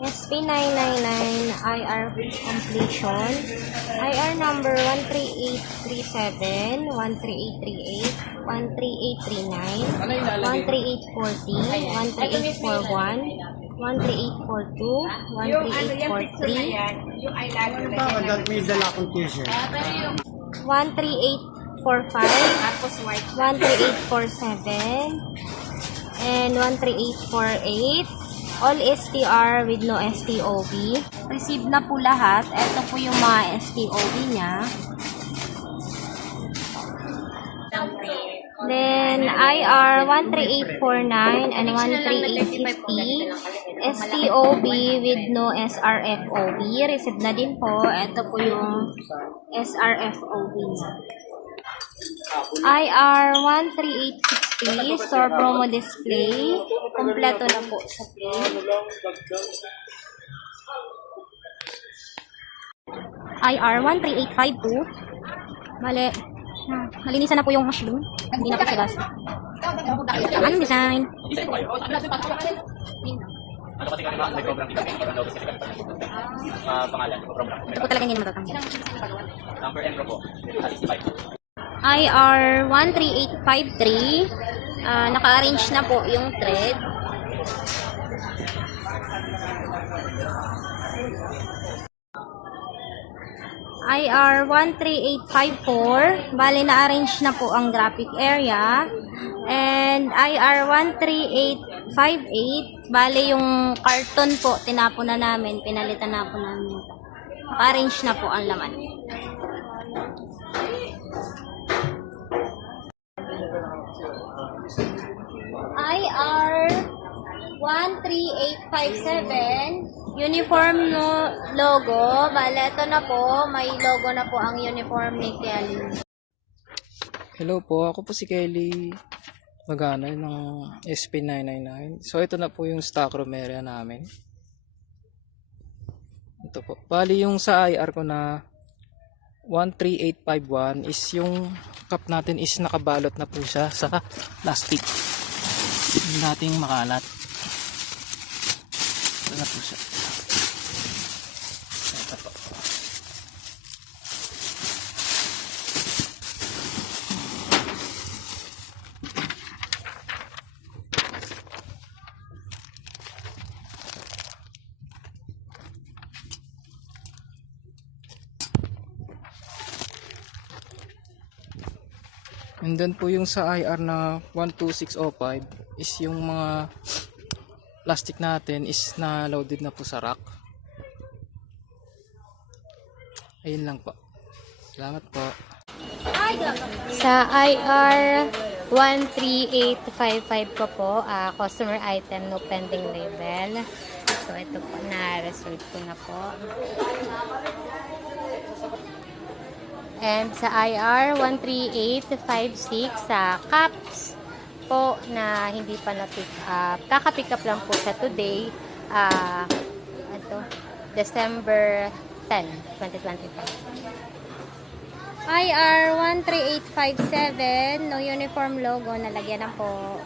SP999 IR completion. IR number 13837, 13838, 13839, 13840, 13841, 13842, 13843, Bakit may dala akong t-shirt? 13845, 13847, and 13848. All STR with no STOB. Receive na po lahat. Ito po yung mga STOB niya. Then, IR 13849 and 13850. STOB with no SRFOB. Receive na din po. Ito po yung SRFOB niya. IR 13860 store promo display. Kompleto na po sa print. IR 13852. Mali. Malinisan na po yung machine. Hindi na po sa gas. Anong design? Ito po talaga hindi matatanggal. IR 13853. Naka-arrange na po yung thread. IR 13854. Bale, na-arrange na po ang graphic area. And IR 13858. Bale, yung carton po, tinapon na namin. Pinalitan na po namin. Naka-arrange na po ang laman. IR 13857, uniform no logo. Bale, ito na po, may logo na po ang uniform ni Kelly. Hello po, ako po si Kelly Magana ng SP999. So ito na po yung stock room area namin. Ito po. Bali yung sa IR ko na 13851 is yung cup natin is nakabalot na po siya sa plastic. Hindi nating makalat. Ito na po siya. Ito po. And then po yung sa IR na 12605 is yung mga plastic natin is na loaded na po sa rack. Ayun lang po. Salamat po. Sa IR 13855 ko po, customer item, no pending label. So ito po, na-reserve ko na po. And sa IR 13856 sa cups po na hindi pa na-pick up. Kaka-pick up lang po siya today. December 10, 2025. IR 13857, no uniform logo, nalagyan na po.